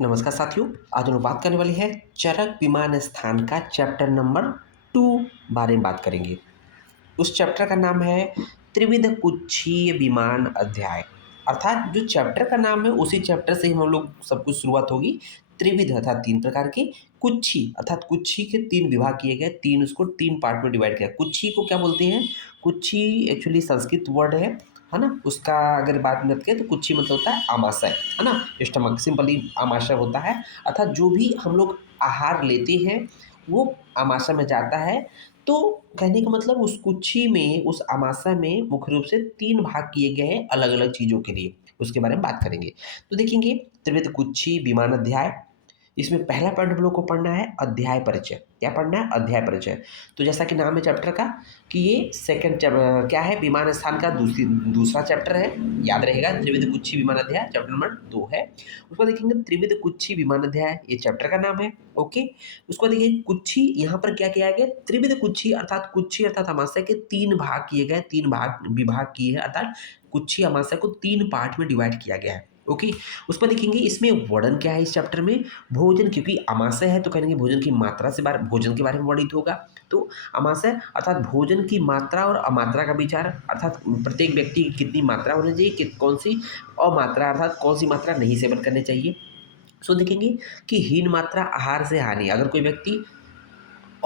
नमस्कार साथियों। आज हम लोग बात करने वाली है चरक विमान स्थान का चैप्टर नंबर 2 बारे में बात करेंगे। उस चैप्टर का नाम है त्रिविध कुच्छीय विमान अध्याय। अर्थात जो चैप्टर का नाम है उसी चैप्टर से ही हम लोग सब कुछ शुरुआत होगी। त्रिविध अर्थात तीन प्रकार के, कुच्छी अर्थात कुच्छी के तीन विभाग किए गए, तीन उसको तीन पार्ट में डिवाइड किया। कुच्छी को क्या बोलते हैं? कुच्छी एक्चुअली संस्कृत वर्ड है ना। उसका अगर बात करते हैं तो कुच्छी मतलब होता है आमाशय, है ना। स्टमक सिंपली आमाशय होता है। अर्थात जो भी हम लोग आहार लेते हैं वो आमाशय में जाता है। तो कहने का मतलब उस कुच्छी में, उस आमाशय में मुख्य रूप से तीन भाग किए गए हैं अलग अलग चीज़ों के लिए। उसके बारे में बात करेंगे। तो देखेंगे त्रिविध कुच्छी विमान अध्याय। इसमें पहला पॉइंट हम लोग को पढ़ना है अध्याय परिचय। क्या पढ़ना है? अध्याय परिचय। तो जैसा कि नाम है चैप्टर का कि ये सेकंड क्या है, विमान स्थान का दूसरा चैप्टर है। याद रहेगा, त्रिविध कुच्छी विमान अध्याय चैप्टर नंबर 2 है। उसको देखेंगे त्रिविध कुच्छी विमान अध्याय, ये चैप्टर का नाम है। ओके। उसको देखिए कुच्छी, यहाँ पर क्या किया गया? त्रिविध कुच्छी अर्थात अमाशय के तीन भाग किए गए, तीन भाग विभाग किए हैं। अर्थात कुच्छी अमाशय को तीन पार्ट में डिवाइड किया गया है। ओके। उस पर देखेंगे इसमें वर्णन क्या है इस चैप्टर में। भोजन, क्योंकि अमाशय है तो कहेंगे भोजन की मात्रा से भोजन के बारे में वर्णित होगा। तो अमाशय अर्थात भोजन की मात्रा और अमात्रा का विचार, अर्थात प्रत्येक व्यक्ति की कितनी मात्रा होनी चाहिए, कौन सी अमात्रा अर्थात कौन सी मात्रा नहीं सेवन करनी चाहिए। सो देखेंगे कि हीन मात्रा आहार से हानि। अगर कोई व्यक्ति,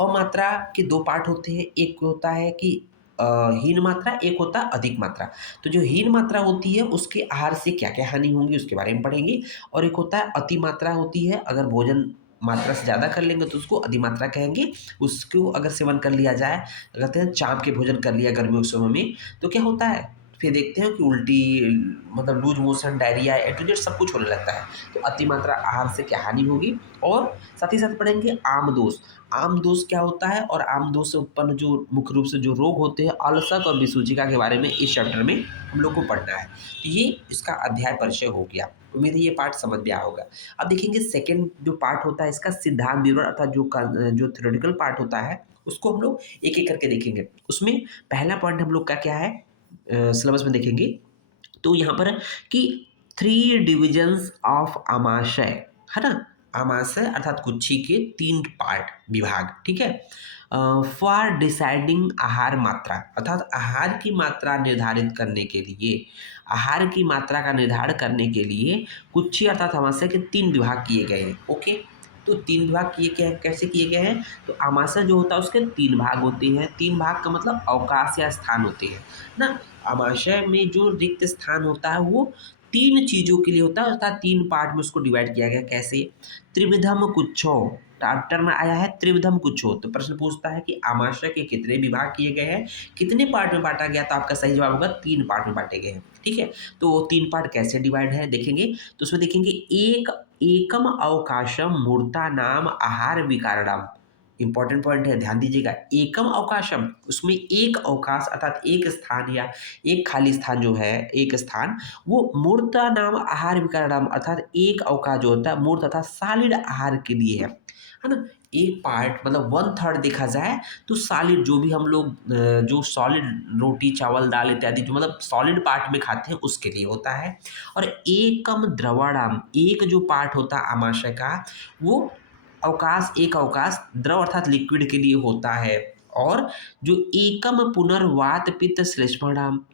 अमात्रा के दो पार्ट होते हैं, एक होता है कि हीन मात्रा, एक होता है अधिक मात्रा। तो जो हीन मात्रा होती है उसके आहार से क्या क्या हानि होंगी उसके बारे में पढ़ेंगे। और एक होता है अति मात्रा होती है, अगर भोजन मात्रा से ज़्यादा कर लेंगे तो उसको अधिमात्रा कहेंगे। उसको अगर सेवन कर लिया जाए, कहते हैं चाँप के भोजन कर लिया गर्मियों के समय में, तो क्या होता है? फिर देखते हैं कि उल्टी, मतलब loose motion, diarrhoea, A to Z सब कुछ होने लगता है। तो अति मात्रा आहार से क्या हानि होगी। और साथ ही साथ पढ़ेंगे आम दोष। आम दोष क्या होता है और आम दोष से उत्पन्न जो मुख्य रूप से जो रोग होते हैं, अलसत और विसूचिका के बारे में इस चैप्टर में हम लोग को पढ़ना है। तो ये इसका अध्याय परिचय हो गया। उम्मीद है ये पार्ट समझ में आया होगा। अब देखेंगे सेकंड जो पार्ट होता है इसका सिद्धांत विवरण, अर्थात जो थ्योरेटिकल पार्ट होता है उसको हम लोग एक एक करके देखेंगे। उसमें पहला पॉइंट हम लोग का क्या है, सिलेबस में देखेंगे तो यहाँ पर कि थ्री डिविजन्स ऑफ आमाशय, है ना। आमाशय अर्थात कुच्छी के तीन पार्ट, विभाग, ठीक है। फॉर डिसाइडिंग आहार मात्रा, अर्थात आहार की मात्रा निर्धारित करने के लिए, आहार की मात्रा का निर्धारण करने के लिए कुच्छी अर्थात आमाशय के तीन विभाग किए गए हैं। ओके। तो तीन विभाग किए गए हैं, कैसे किए गए हैं? तो आमाशय जो होता है उसके तीन भाग होते हैं। तीन भाग का मतलब अवकाश या स्थान होते हैं ना। आमाशय में जो रिक्त स्थान होता है वो तीन चीज़ों के लिए होता है, अर्थात तीन पार्ट में उसको डिवाइड किया गया। कैसे? त्रिविधम कुच्छो, चैप्टर में आया है त्रिविधम कुच्छो। तो प्रश्न पूछता है कि आमाशय के कितने विभाग किए गए हैं, कितने पार्ट में बांटा गया? तो आपका सही जवाब होगा तीन पार्ट में बांटे गए हैं। ठीक है। तो वो तीन पार्ट कैसे डिवाइड है देखेंगे। तो उसमें देखेंगे एक एकम अवकाशम मूर्ता नाम आहार विकारणम। इंपॉर्टेंट पॉइंट है, ध्यान दीजिएगा। एकम अवकाशम, उसमें एक अवकाश अर्थात एक स्थान या एक खाली स्थान जो है, एक स्थान, वो मूर्त नाम आहार विकारणम, अर्थात एक अवकाश जो होता है मूर्त तथा सॉलिड आहार के लिए है ना। एक पार्ट मतलब वन थर्ड देखा जाए तो सॉलिड, जो भी हम लोग जो सॉलिड रोटी चावल दाल इत्यादि जो मतलब सॉलिड पार्ट में खाते हैं उसके लिए होता है। और एकम द्रवणम, एक जो पार्ट होता है आमाशय का, वो अवकाश, एक अवकाश द्रव अर्थात लिक्विड के लिए होता है। और जो एकम पुनर्वात पित्त श्लेष्मणाम,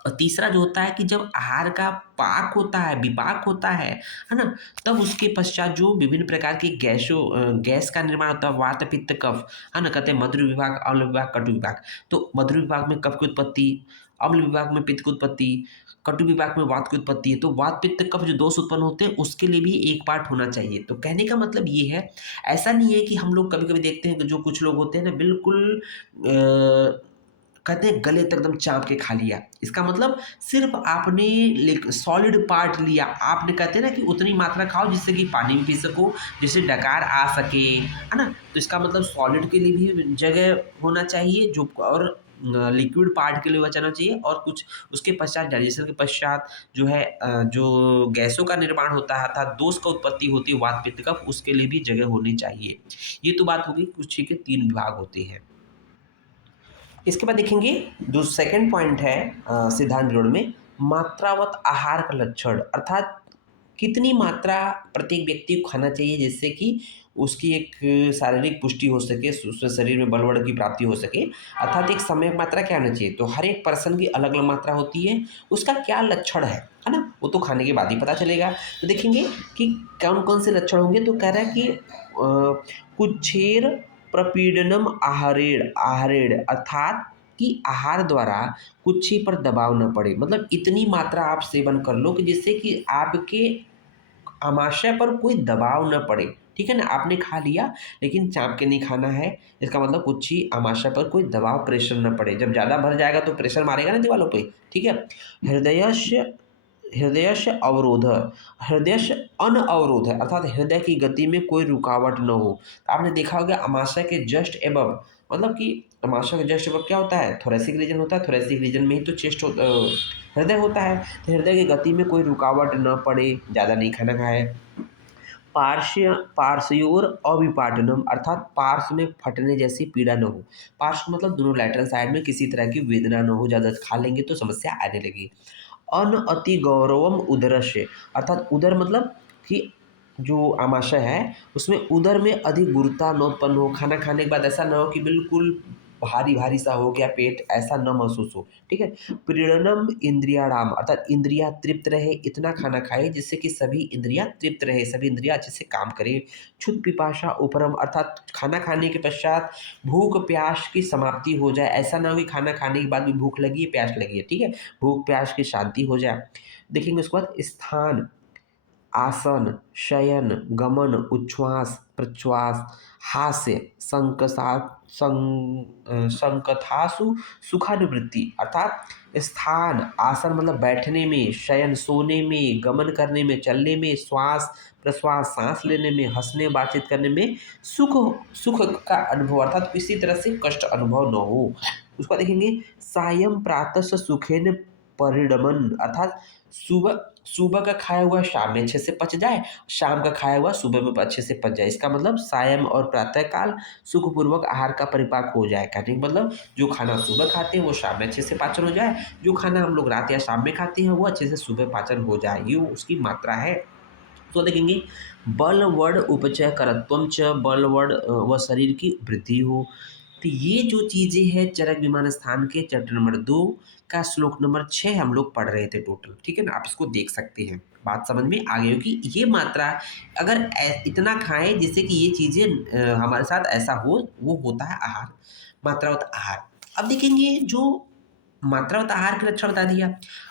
और तीसरा जो होता है कि जब आहार का पाक होता है, विपाक होता है ना, तब उसके पश्चात जो विभिन्न प्रकार की गैस का निर्माण होता है, वात पित्त कफ, है ना। कहते हैं मधुर विभाग, अम्ल विभाग, कटु विभाग। तो मधुर विभाग में कफ की उत्पत्ति, अम्ल विभाग में पित्त की उत्पत्ति, कटु विभाग में वात की उत्पत्ति है। तो वात पित्त कफ जो दोष उत्पन्न होते हैं उसके लिए भी एक पार्ट होना चाहिए। तो कहने का मतलब ये है, ऐसा नहीं है कि हम लोग कभी कभी देखते हैं कि जो कुछ लोग होते हैं ना बिल्कुल कहते हैं गले तक एकदम चाप के खा लिया। इसका मतलब सिर्फ आपने सॉलिड पार्ट लिया, आपने कहते हैं ना कि उतनी मात्रा खाओ जिससे कि पानी भी पी सको, जिससे डकार आ सके, है ना। तो इसका मतलब सॉलिड के लिए भी जगह होना चाहिए जो, और लिक्विड पार्ट के लिए बचाना चाहिए। और कुछ उसके पश्चात डाइजेशन के पश्चात जो है जो गैसों का निर्माण होता है अर्थात दोष का उत्पत्ति होती है वात पित्त कफ, उसके लिए भी जगह होनी चाहिए। ये तो बात होगी कुछ के तीन विभाग होते हैं। इसके बाद देखेंगे जो सेकंड पॉइंट है सिद्धांत विवरण में, मात्रावत आहार का लक्षण, अर्थात कितनी मात्रा प्रत्येक व्यक्ति को खाना चाहिए जिससे कि उसकी एक शारीरिक पुष्टि हो सके, उसके शरीर में बल की प्राप्ति हो सके, अर्थात एक समय मात्रा क्या होनी चाहिए। तो हर एक पर्सन की अलग अलग मात्रा होती है, उसका क्या लक्षण है ना, वो तो खाने के बाद ही पता चलेगा। तो देखेंगे कि कौन कौन से लक्षण होंगे। तो कह रहा है कि कुछेर प्रपीडनम आहारेण आहारेण, अर्थात कि आहार द्वारा कुक्षी पर दबाव न पड़े, मतलब इतनी मात्रा आप सेवन कर लो कि जिससे कि आपके आमाशय पर कोई दबाव न पड़े। ठीक है ना, आपने खा लिया लेकिन चाप के नहीं खाना है, इसका मतलब कुक्षी आमाशय पर कोई दबाव प्रेशर न पड़े। जब ज़्यादा भर जाएगा तो प्रेशर मारेगा ना दीवारों पे। ठीक है। हृदयस्य हृदयस्य अवरोध, हृदयस्य अनअवरोध है, अर्थात हृदय की गति में कोई रुकावट न हो। आपने देखा होगा अमाशय के जस्ट एबव, मतलब कि अमाशय के जस्ट एबव क्या होता है, थोरेसिक रीजन होता है। थोरेसिक रीजन में ही तो चेस्ट हृदय होता है। तो हृदय की गति में कोई रुकावट न पड़े, ज़्यादा नहीं खाना खाए। पार्श्योर अविपाटनम, अर्थात पार्श्व में फटने जैसी पीड़ा न हो। पार्श्व मतलब दोनों लैटरल साइड में किसी तरह की वेदना न हो, ज़्यादा खा लेंगे तो समस्या आने लगी। अन अति गौरवम उदरस्य, अर्थात उदर मतलब कि जो आमाशय है उसमें उदर में अधिक गुरुता न उत्पन्न हो। खाना खाने के बाद ऐसा ना हो कि बिल्कुल भारी भारी सा हो गया पेट, ऐसा न महसूस हो। ठीक है। प्रीणनम इंद्रियाणाम, अर्थात इंद्रियां तृप्त रहे, इतना खाना खाए जिससे कि सभी इंद्रियां तृप्त रहे, सभी इंद्रियां अच्छे से काम करें। क्षुत पिपाशा उपरम, अर्थात खाना खाने के पश्चात भूख प्यास की समाप्ति हो जाए। ऐसा ना हो कि खाना खाने के बाद भी भूख लगी है, प्यास लगी है। ठीक है, भूख प्यास की शांति हो जाए। देखेंगे उसके बाद स्थान, आसन, शयन, गमन, उच्छ्वास, प्रश्वास, हास्य, संकथासु सुखानुवृत्ति, अर्थात स्थान, आसन मतलब बैठने में, शयन सोने में, गमन करने में चलने में, श्वास प्रश्वास सांस लेने में, हंसने बातचीत करने में सुख सुख का अनुभव, अर्थात किसी तरह से कष्ट अनुभव न हो। उसको देखेंगे सायं प्रातः सुखेन परिणमन, अर्थात सुबह सुबह का खाया हुआ शाम में अच्छे से पच जाए, शाम का खाया हुआ सुबह में अच्छे से पच जाए। इसका मतलब सायं और प्रातः काल सुखपूर्वक आहार का परिपाक हो जाए। कहने का मतलब जो खाना सुबह खाते हैं वो शाम में अच्छे से पाचन हो जाए, जो खाना हम लोग रात या शाम में खाते हैं वो अच्छे से सुबह पाचन हो जाए, ये उसकी मात्रा है। तो देखेंगे बल वड उपचय करत्वम च, बल वड व शरीर की वृद्धि हो। तो ये जो चीज़ें हैं चरक विमान स्थान के चैप्टर नंबर 2 का श्लोक नंबर 6 हम लोग पढ़ रहे थे टोटल। ठीक है ना, आप इसको देख सकते हैं, बात समझ में आ गई हो कि ये मात्रा अगर इतना खाएं जिससे कि ये चीज़ें हमारे साथ ऐसा हो, वो होता है आहार, मात्रावत आहार। अब देखेंगे जो मात्रावत आहार के लक्षण बता दिया।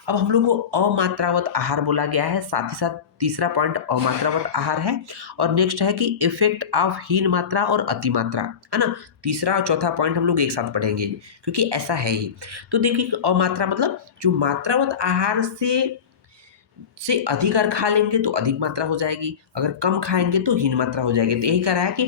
अब हम लोग को अमात्रावत आहार बोला गया है, साथ ही साथ तीसरा पॉइंट अमात्रावत आहार है। और नेक्स्ट है कि इफेक्ट ऑफ हीन मात्रा और अति मात्रा, है ना। तीसरा और चौथा पॉइंट हम लोग एक साथ पढ़ेंगे क्योंकि ऐसा है ही। तो देखिए अमात्रा मतलब जो मात्रावत आहार से अधिक अगर खा लेंगे तो अधिक मात्रा हो जाएगी, अगर कम खाएंगे तो हीन मात्रा हो जाएगी। तो यही कह रहा है कि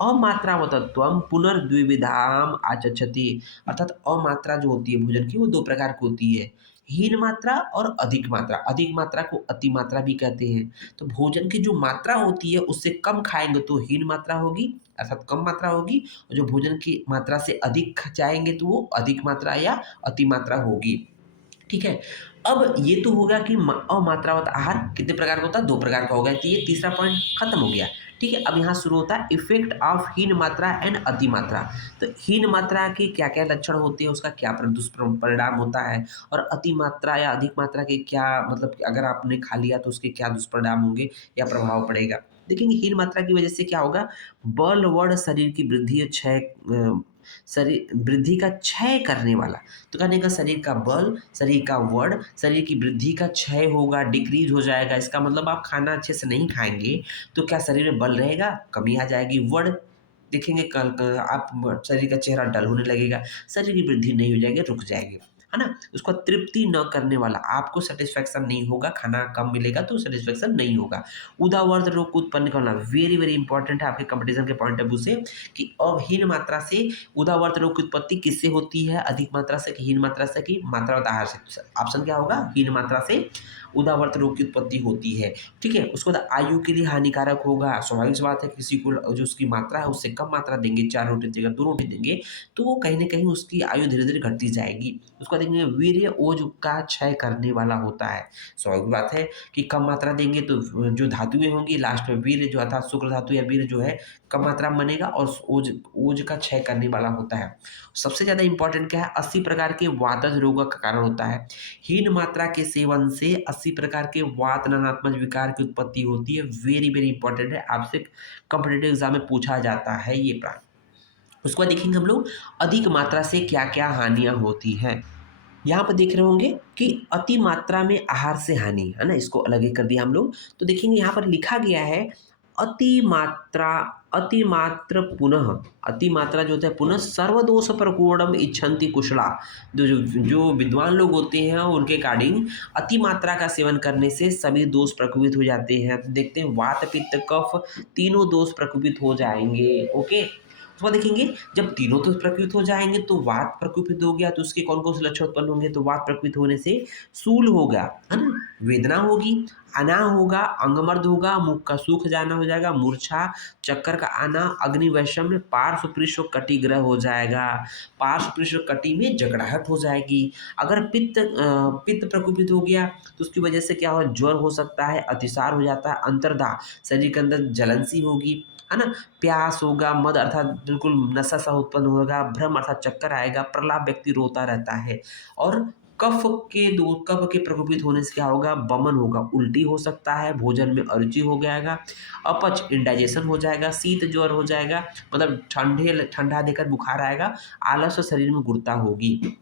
अमात्रावतत्वम पुनर्द्विविधाम आचक्षति, अर्थात अमात्रा जो होती है भोजन की वो दो प्रकार की होती है, हीन मात्रा और अधिक मात्रा। अधिक मात्रा को अति मात्रा भी कहते हैं। तो भोजन की जो मात्रा होती है उससे कम खाएंगे तो हीन मात्रा होगी, अर्थात कम मात्रा होगी, और जो भोजन की मात्रा से अधिक जाएंगे तो वो अधिक मात्रा या अति मात्रा होगी। ठीक है। अब ये तो होगा कि अमात्रावत आहार कितने प्रकार का होता है, दो प्रकार का होगा। तो ये तीसरा पॉइंट खत्म हो गया। ठीक है। अब यहाँ शुरू होता है इफेक्ट ऑफ हीन मात्रा एंड अति मात्रा। तो हीन मात्रा के क्या क्या लक्षण होते हैं, उसका क्या दुष्परिणाम होता है, और अति मात्रा या अधिक मात्रा के क्या मतलब अगर आपने खा लिया तो उसके क्या दुष्परिणाम होंगे या प्रभाव पड़ेगा। देखेंगे हीन मात्रा की वजह से क्या होगा, बल वर्ण शरीर की वृद्धि क्षय, शरीर वृद्धि का क्षय करने वाला। तो कहने का शरीर का बल, शरीर का वर्ण, शरीर की वृद्धि का क्षय होगा, डिक्रीज हो जाएगा। इसका मतलब आप खाना अच्छे से नहीं खाएंगे तो क्या शरीर में बल रहेगा, कमी आ जाएगी। वर्ण देखेंगे कल आप शरीर का चेहरा डल होने लगेगा, शरीर की वृद्धि नहीं हो जाएगी, रुक जाएगी, है ना। उसको तृप्ति न करने वाला, आपको सेटिस्फैक्शन नहीं होगा, खाना कम मिलेगा तो सेटिस्फैक्शन नहीं होगा। उदावर्त रोग को उत्पन्न करना वेरी वेरी इंपॉर्टेंट है आपके कंपटीशन के पॉइंट ऑफ व्यू से, कि अहीन मात्रा से उदावर्त रोग की उत्पत्ति किससे होती है, अधिक मात्रा से कि हीन मात्रा से कि मात्रावत आहार से। ऑप्शन क्या होगा, हीन मात्रा से उदावरत रोग की उत्पत्ति होती है। ठीक है, उसके बाद आयु के लिए हानिकारक होगा। स्वाभाविक सी बात है, किसी को जो उसकी मात्रा है उससे कम मात्रा देंगे, 4 रोटी की जगह 2 रोटी देंगे, तो वो कहीं न कहीं उसकी आयु धीरे-धीरे घटती जाएगी। उसके बाद देखेंगे वीर्य ओज का क्षय करने वाला होता है। स्वाभाविक बात है कि कम मात्रा देंगे तो जो धातुएँ होंगी लास्ट में वीर्य जो अर्थात शुक्र धातु या वीर्य जो है कम मात्रा में बनेगा और ओज ओज का क्षय करने वाला होता है। सबसे ज़्यादा इम्पोर्टेंट क्या है, 80 प्रकार के वातज रोगों का कारण होता है। हीन मात्रा के सेवन से 80 प्रकार के वात ननात्मक विकार की उत्पत्ति होती है। वेरी वेरी इंपॉर्टेंट है, आपसे कॉम्पिटिटिव एग्जाम में पूछा जाता है ये प्राण। उसके बाद देखेंगे हम लोग अधिक मात्रा से क्या क्या हानियां होती हैं। यहाँ पर देख रहे होंगे कि अति मात्रा में आहार से हानि है ना, इसको अलग ही कर दिया हम लोग। तो देखेंगे यहाँ पर लिखा गया है अति मात्रा, अति मात्र पुनः, अति मात्रा जो होता है पुनः सर्वदोष प्रकोणम इच्छन्ति कुशला। जो विद्वान लोग होते हैं उनके अकॉर्डिंग अति मात्रा का सेवन करने से सभी दोष प्रकोपित हो जाते हैं। तो देखते हैं वात पित्त कफ तीनों दोष प्रकोपित हो जाएंगे। ओके, उसके बाद देखेंगे जब तीनों तो प्रकृत हो जाएंगे तो वात प्रकोपित हो गया तो उसके कौन कौन से लक्षण उत्पन्न होंगे, तो वात प्रकोपित होने से सूल होगा, है ना, वेदना होगी, अनाह होगा, अंगमर्द होगा, मुख का सूख जाना हो जाएगा, मूर्छा, चक्कर का आना, अग्नि वैषम्य, पार्श्व पृष्ठ कटिग्रह हो जाएगा, पार्श्व पृष्ठ कटि में जकड़ाहट हो जाएगी। अगर पित्त प्रकोपित हो गया तो उसकी वजह से क्या हो, ज्वर हो सकता है, अतिसार हो जाता है, अंतर्दाह शरीर के अंदर जलन सी होगी, है ना, प्यास होगा, मद अर्थात बिल्कुल नशा सा उत्पन्न होगा, भ्रम अर्थात चक्कर आएगा, प्रलाप, व्यक्ति रोता रहता है। और कफ के प्रकोपित होने से क्या होगा, बमन होगा, उल्टी हो सकता है, भोजन में अरुचि हो जाएगा, अपच इंडाइजेशन हो जाएगा, शीत ज्वर हो जाएगा, मतलब ठंडा देकर बुखार आएगा, आलस शरीर में गुड़ता होगी।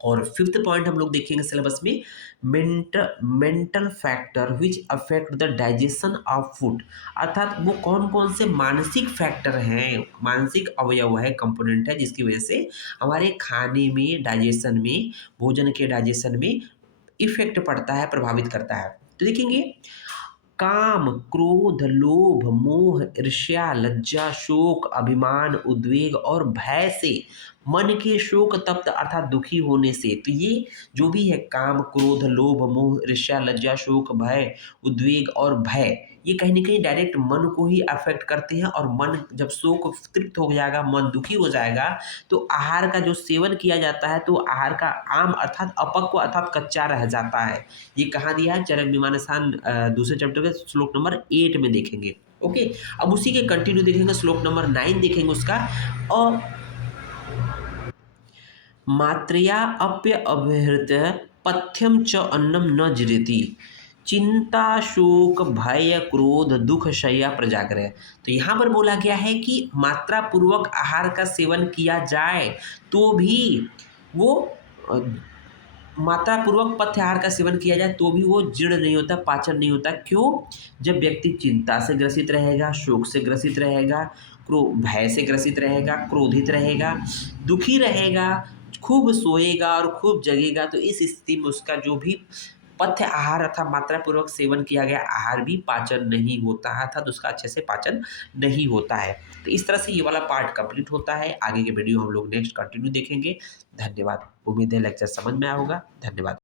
और फिफ्थ पॉइंट हम लोग देखेंगे सिलेबस में, mental factor which affect the digestion of food, अर्थात वो कौन कौन से मानसिक फैक्टर हैं, मानसिक अवयव है, कंपोनेंट है, जिसकी वजह से हमारे खाने में, डाइजेशन में, भोजन के डाइजेशन में इफेक्ट पड़ता है, प्रभावित करता है। तो देखेंगे काम, क्रोध, लोभ, मोह, ईर्ष्या, लज्जा, शोक, अभिमान, उद्वेग और भय से, मन के शोक तप्त अर्थात दुखी होने से, तो ये जो भी है काम, क्रोध, लोभ, मोह, ईर्ष्या, लज्जा, शोक, भय, उद्वेग और भय, ये कहीं न कहीं डायरेक्ट मन को ही अफेक्ट करते हैं। और मन जब शोक तृप्त हो जाएगा, मन दुखी हो जाएगा, तो आहार का जो सेवन किया जाता है तो आहार का आम अर्थात अपक्व अर्थात कच्चा रह जाता है। ये कहाँ दिया है, चरक विमान स्थान दूसरे चैप्टर के श्लोक नंबर 8 में देखेंगे। ओके, अब उसी के कंटिन्यू देखेंगे, श्लोक नंबर 9 देखेंगे उसका। और मात्रया अप्यवहृत पथ्यम च अन्नम न जीरति, चिंता, शोक, भय, क्रोध, दुख, शय्या, प्रजाग्रह। तो यहाँ पर बोला गया है कि मात्रा पूर्वक आहार का सेवन किया जाए तो भी वो मात्रा पूर्वक पथ्य आहार का सेवन किया जाए तो भी वो जीर्ण नहीं होता, पाचन नहीं होता। क्यों? जब व्यक्ति चिंता से ग्रसित रहेगा, शोक से ग्रसित रहेगा, भय से ग्रसित रहेगा, क्रोधित रहेगा, दुखी रहेगा, खूब सोएगा और खूब जगेगा, तो इस स्थिति में उसका जो भी पथ्य आहार अर्थात मात्रा पूर्वक सेवन किया गया आहार भी पाचन नहीं होता है, अर्थात उसका अच्छे से पाचन नहीं होता है। तो इस तरह से ये वाला पार्ट कंप्लीट होता है। आगे के वीडियो हम लोग नेक्स्ट कंटिन्यू देखेंगे। धन्यवाद। उम्मीद है लेक्चर समझ में आया होगा। धन्यवाद।